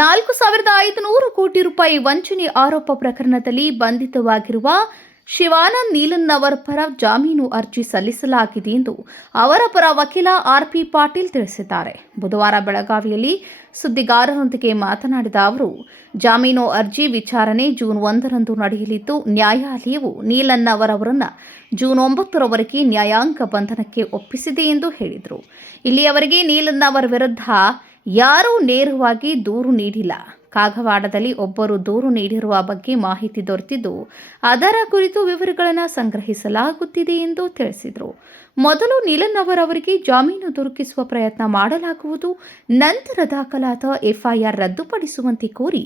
4,500 ಕೋಟಿ ರೂಪಾಯಿ ವಂಚನೆ ಆರೋಪ ಪ್ರಕರಣದಲ್ಲಿ ಬಂಧಿತವಾಗಿರುವ ಶಿವಾನಂದ್ ನೀಲನ್ನವರ್ ಪರ ಜಾಮೀನು ಅರ್ಜಿ ಸಲ್ಲಿಸಲಾಗಿದೆ ಎಂದು ಅವರ ಪರ ವಕೀಲ ಆರ್ಪಿ ಪಾಟೀಲ್ ತಿಳಿಸಿದ್ದಾರೆ. ಬುಧವಾರ ಬೆಳಗಾವಿಯಲ್ಲಿ ಸುದ್ದಿಗಾರರೊಂದಿಗೆ ಮಾತನಾಡಿದ ಅವರು, ಜಾಮೀನು ಅರ್ಜಿ ವಿಚಾರಣೆ ಜೂನ್ 1ರಂದು ನಡೆಯಲಿದ್ದು, ನ್ಯಾಯಾಲಯವು ನೀಲನ್ನವರ್ ಅವರನ್ನು ಜೂನ್ 9ರವರೆಗೆ ನ್ಯಾಯಾಂಗ ಬಂಧನಕ್ಕೆ ಒಪ್ಪಿಸಿದೆ ಎಂದು ಹೇಳಿದರು. ಇಲ್ಲಿಯವರೆಗೆ ನೀಲನ್ನವರ್ ವಿರುದ್ಧ ಯಾರೂ ನೇರವಾಗಿ ದೂರು ನೀಡಿಲ್ಲ. ಕಾಗವಾಡದಲ್ಲಿ ಒಬ್ಬರು ದೂರು ನೀಡಿರುವ ಬಗ್ಗೆ ಮಾಹಿತಿ ದೊರೆತಿದ್ದು, ಅದರ ಕುರಿತು ವಿವರಗಳನ್ನು ಸಂಗ್ರಹಿಸಲಾಗುತ್ತಿದೆ ಎಂದು ತಿಳಿಸಿದರು. ಮೊದಲು ನೀಲನ್ನವರ್ ಅವರಿಗೆ ಜಾಮೀನು ದೊರಕಿಸುವ ಪ್ರಯತ್ನ ಮಾಡಲಾಗುವುದು. ನಂತರ ದಾಖಲಾದ ಎಫ್ಐಆರ್ ರದ್ದುಪಡಿಸುವಂತೆ ಕೋರಿ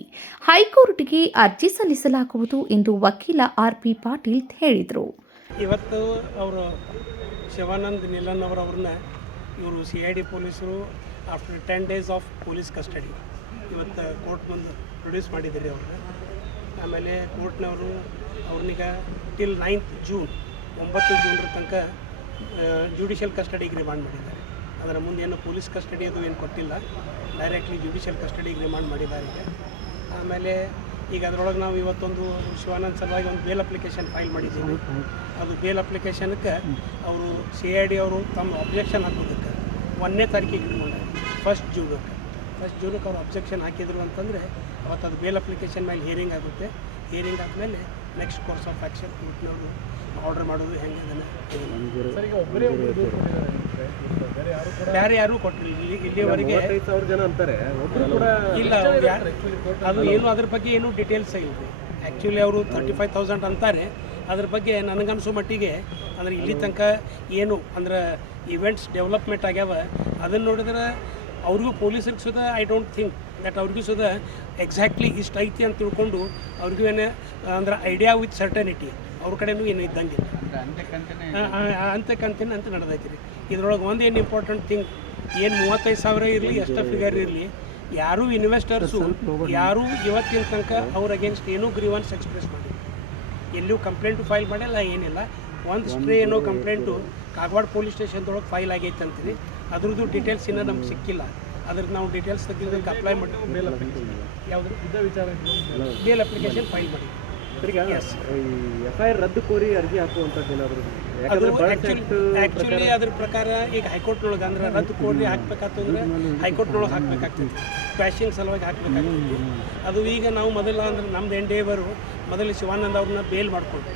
ಹೈಕೋರ್ಟ್ಗೆ ಅರ್ಜಿ ಸಲ್ಲಿಸಲಾಗುವುದು ಎಂದು ವಕೀಲ ಆರ್ಪಿ ಪಾಟೀಲ್ ಹೇಳಿದರು. ಇವತ್ತು ಅವರು ಶಿವಾನಂದ್ ನೀಲನ್ನವರ್ ಅವ್ರನ್ನ ಇವರು CID ಪೊಲೀಸರು after 10 days of police custody ಇವತ್ತು ಕೋರ್ಟ್ ಬಂದು ಪ್ರೊಡ್ಯೂಸ್ ಮಾಡಿದ್ದೀರಿ ಅವ್ರನ್ನ. ಆಮೇಲೆ ಕೋರ್ಟ್ನವರು ಅವ್ರನ್ನೀಗ ಟಿಲ್ 9th ಜೂನ್ 9 ಜೂನ್ರ ತನಕ ಜುಡಿಷಿಯಲ್ ಕಸ್ಟಡಿಗೆ ರಿಮಾಂಡ್ ಮಾಡಿದ್ದಾರೆ. ಅದರ ಮುಂದೆ ಏನು ಪೊಲೀಸ್ ಕಸ್ಟಡಿ ಅದು ಏನು ಕೊಟ್ಟಿಲ್ಲ, ಡೈರೆಕ್ಟ್ಲಿ ಜುಡಿಷಿಯಲ್ ಕಸ್ಟಡಿಗೆ ರಿಮಾಂಡ್ ಮಾಡಿದ್ದಾರೆ ಈಗ. ಆಮೇಲೆ ಈಗ ಅದರೊಳಗೆ ನಾವು ಇವತ್ತೊಂದು ಶಿವಾನಂದ್ ಸಲುವಾಗಿ ಒಂದು ಬೇಲ್ ಅಪ್ಲಿಕೇಶನ್ ಫೈಲ್ ಮಾಡಿದ್ದೀವಿ. ಅದು ಬೇಲ್ ಅಪ್ಲಿಕೇಶನ್ಗೆ ಅವರು CID ಅವರು ತಮ್ಮ ಅಬ್ಜೆಕ್ಷನ್ ಹಾಕೋದಕ್ಕೆ 1ನೇ ತಾರೀಕಿಗೆ ಇಟ್ಕೊಂಡಾರೆ. 1st ಜೂನಕ್ಕೆ ಅವ್ರು ಅಬ್ಜೆಕ್ಷನ್ ಹಾಕಿದ್ರು ಅಂತಂದರೆ ಅವತ್ತು ಅದು ಬೇಲ್ ಅಪ್ಲಿಕೇಶನ್ ಮೇಲೆ ಹಿಯರಿಂಗ್ ಆಗುತ್ತೆ. ಹಿಯರಿಂಗ್ ಆದಮೇಲೆ ನೆಕ್ಸ್ಟ್ ಕೋರ್ಸ್ ಆಫ್ ಆ್ಯಕ್ಷನ್ ಕೋರ್ಟ್ನವರು ಆರ್ಡರ್ ಮಾಡೋದು ಹೆಂಗೆ ಅದನ್ನು ಬೇರೆ ಯಾರೂ ಕೊಟ್ಟಿಲ್ಲ ಇಲ್ಲಿವರೆಗೆ. ಇಲ್ಲ ಅದು ಏನು ಅದ್ರ ಬಗ್ಗೆ ಏನೂ ಡೀಟೇಲ್ಸ್ ಇಲ್ಲ. ಆ್ಯಕ್ಚುಲಿ ಅವರು 35,000 ಅಂತಾರೆ. ಅದ್ರ ಬಗ್ಗೆ ನನಗನ್ಸೋ ಮಟ್ಟಿಗೆ ಅಂದರೆ ಇಲ್ಲಿ ತನಕ ಏನು ಅಂದ್ರೆ ಇವೆಂಟ್ಸ್ ಡೆವಲಪ್ಮೆಂಟ್ ಆಗ್ಯಾವ ಅದನ್ನು ನೋಡಿದ್ರೆ ಅವ್ರಿಗೂ ಪೊಲೀಸರಿಗೆ ಸುದ ಐ ಡೋಂಟ್ ಥಿಂಕ್ ದಟ್ ಅವ್ರಿಗೂ ಸುದ ಎಕ್ಸಾಕ್ಟ್ಲಿ ಇಷ್ಟು ಐತಿ ಅಂತ ತಿಳ್ಕೊಂಡು ಅವ್ರಿಗೂ ಏನು ಅಂದ್ರೆ ಐಡಿಯಾ ವಿತ್ ಸರ್ಟನಿಟಿ ಅವ್ರ ಕಡೆನೂ ಏನು ಇದ್ದಂಗೆ ಅಂತಕ್ಕಂತೇನು ಅಂತ ನಡೆದೈತಿ ರೀ. ಇದ್ರೊಳಗೆ ಒಂದೇನು ಇಂಪಾರ್ಟೆಂಟ್ ಥಿಂಗ್ ಏನು 35,000 ಇರಲಿ ಎಷ್ಟು ಫಿಗರ್ ಇರಲಿ, ಯಾರೂ ಇನ್ವೆಸ್ಟರ್ಸು ಯಾರೂ ಇವತ್ತಿನ ತನಕ ಅವ್ರ ಅಗೇನ್ಸ್ಟ್ ಏನೂ ಗ್ರೀವನ್ಸ್ ಎಕ್ಸ್ಪ್ರೆಸ್ ಮಾಡಿಲ್ಲ, ಎಲ್ಲೂ ಕಂಪ್ಲೇಂಟು ಫೈಲ್ ಮಾಡಿಲ್ಲ, ಏನಿಲ್ಲ. ಒಂದು ಸ್ಟ್ರೇ ಏನೋ ಕಂಪ್ಲೇಂಟು ಕಾಗವಾಡ ಪೊಲೀಸ್ ಸ್ಟೇಷನ್ದೊಳಗೆ ಫೈಲ್ ಆಗೈತೆ ಅಂತೀರಿ. ಅದ್ರದ್ದು ಡೀಟೇಲ್ಸ್ ಇನ್ನೂ ನಮ್ಗೆ ಸಿಕ್ಕಿಲ್ಲ. ಅದ್ರದ್ದು ನಾವು ಡೀಟೇಲ್ಸ್ ತೆಗೆದಕ್ಕೆ ಅಪ್ಲೈ ಮಾಡಿ ಬೇಲ್ ಅಪ್ಲಿಕೇಶನ್ ಯಾವುದು ಬೇಲ್ ಅಪ್ಲಿಕೇಶನ್ ಫೈಲ್ ಮಾಡಿ. FIR ರದ್ದು ಕೋರಿ ಅರ್ಜಿ ಹಾಕುವಂಥದ್ದು ಏನಾದರೂ ಅದು ಆ್ಯಕ್ಚುಲಿ ಅದ್ರ ಪ್ರಕಾರ ಈಗ ಹೈಕೋರ್ಟ್ನೊಳಗೆ ಅಂದ್ರೆ ರದ್ದು ಕೋರಿ ಹಾಕ್ಬೇಕಾಗ್ತಂದ್ರೆ ಹೈಕೋರ್ಟ್ನೊಳಗೆ ಹಾಕಬೇಕಾಗ್ತೈತಿ, ಕ್ವಾಶಿಂಗ್ ಸಲುವಾಗಿ ಹಾಕಬೇಕಾಗ್ತೈತಿ. ಅದು ಈಗ ನಾವು ಮೊದಲ ಅಂದ್ರೆ ನಮ್ದು ಎಂಡೇವರು ಮೊದಲು ಶಿವಾನಂದ್ ಅವ್ರನ್ನ ಬೇಲ್ ಮಾಡಿಕೊಂಡು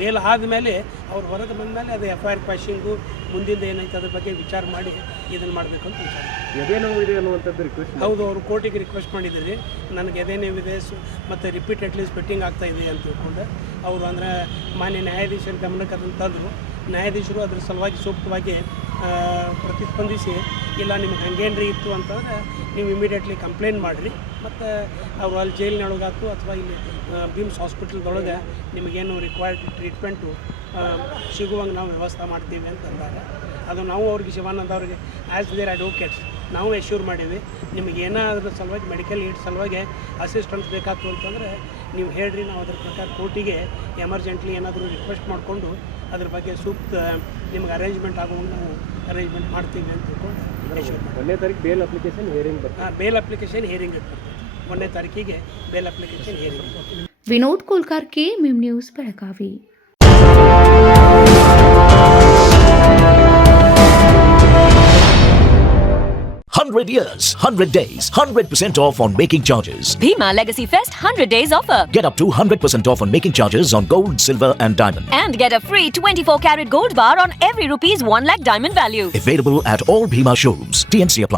ಬೇಲ್ ಆದಮೇಲೆ ಅವ್ರು ಹೊರಗೆ ಬಂದಮೇಲೆ ಅದು FIR ಕ್ವಾಶಿಂಗು ಮುಂದಿಂದ ಏನೈತೆ ಅದ್ರ ಬಗ್ಗೆ ವಿಚಾರ ಮಾಡಿ ಇದನ್ನು ಮಾಡಬೇಕು ಅಂತ ವಿಚಾರ. ಎದೆ ನೋವಿದೆ ಅನ್ನುವಂಥದ್ದು ರಿಕ್ವೆಸ್ಟ್. ಹೌದು, ಅವರು ಕೋರ್ಟಿಗೆ ರಿಕ್ವೆಸ್ಟ್ ಮಾಡಿದ್ದೀರಿ, ನನಗೆ ಎದೆ ನೋವಿದೆ ಮತ್ತು ರಿಪೀಟೆಡ್ಲಿ ಸ್ವೆಟ್ಟಿಂಗ್ ಆಗ್ತಾಯಿದೆ ಅಂತ ತಿಳ್ಕೊಂಡು ಅವರು ಅಂದರೆ ಮಾನ್ಯ ನ್ಯಾಯಾಧೀಶರ ಗಮನಕ್ಕೆ ಅದನ್ನು ತಂದರು. ನ್ಯಾಯಾಧೀಶರು ಅದ್ರ ಸಲುವಾಗಿ ಸೂಕ್ತವಾಗಿ ಪ್ರತಿಸ್ಪಂದಿಸಿ, ಇಲ್ಲ ನಿಮ್ಗೆ ಹಂಗೇನ್ರಿ ಇತ್ತು ಅಂತಂದ್ರೆ ನೀವು ಇಮಿಡಿಯೇಟ್ಲಿ ಕಂಪ್ಲೇಂಟ್ ಮಾಡಿರಿ, ಮತ್ತು ಅವರು ಅಲ್ಲಿ ಜೈಲಿನೊಳಗಾಯ್ತು ಅಥವಾ ಇಲ್ಲಿ ಬಿಮ್ಸ್ ಹಾಸ್ಪಿಟಲ್ದೊಳಗೆ ನಿಮಗೇನು ರಿಕ್ವೈರ್ಡ್ ಟ್ರೀಟ್ಮೆಂಟು ಸಿಗುವಂಗೆ ನಾವು ವ್ಯವಸ್ಥೆ ಮಾಡ್ತೀವಿ ಅಂತ ಅಂದಾಗ ಅದು ನಾವು ಅವ್ರಿಗೆ ಶಿವಾನಂದ್ ಅವ್ರಿಗೆ ಆ್ಯಸ್ ದೇರ್ ಅಡ್ವೊಕೇಟ್ಸ್ ನಾವು ಎಶ್ಯೂರ್ ಮಾಡೀವಿ. ನಿಮಗೆ ಏನಾದ್ರ ಸಲುವಾಗಿ ಮೆಡಿಕಲ್ ಏಡ್ ಸಲುವಾಗಿ ಅಸಿಸ್ಟೆನ್ಸ್ ಬೇಕಾಯ್ತು ಅಂತಂದರೆ ನೀವು ಹೇಳ್ರಿ, ನಾವು ಅದ್ರ ಪ್ರಕಾರ ಕೋರ್ಟಿಗೆ ಎಮರ್ಜೆಂಟ್ಲಿ ಏನಾದರೂ ರಿಕ್ವೆಸ್ಟ್ ಮಾಡಿಕೊಂಡು ಅದ್ರ ಬಗ್ಗೆ ಸೂಕ್ತ ನಿಮ್ಗೆ ಅರೇಂಜ್ಮೆಂಟ್ ಆಗುವಂಗೆ ನಾವು ಅರೇಂಜ್ಮೆಂಟ್ ಮಾಡ್ತೀವಿ ಅಂತ ತಿಳ್ಕೊಂಡು ಎಶ್ಯೂರ್ ಮಾಡಿ. 1ನೇ ತಾರೀಕು ಬೇಲ್ ಅಪ್ಲಿಕೇಶನ್ ಹಿಯರಿಂಗ್ ಬರ್ತದೆ. ಬೇಲ್ ಅಪ್ಲಿಕೇಶನ್ ಹಿಯರಿಂಗ್ ಬರ್ತದೆ. 1ನೇ ತಾರೀಕಿಗೆ bale application hearing. Vinod Kolkar, KMM news, Belagavi. 100 years, 100 days, 100% off on making charges. Bhima Legacy Fest 100 days offer. Get up to 100% off on making charges on gold, silver and diamond. And get a free 24 karat gold bar on every ₹1 lakh diamond value. Available at all Bhima showrooms. TNC apply.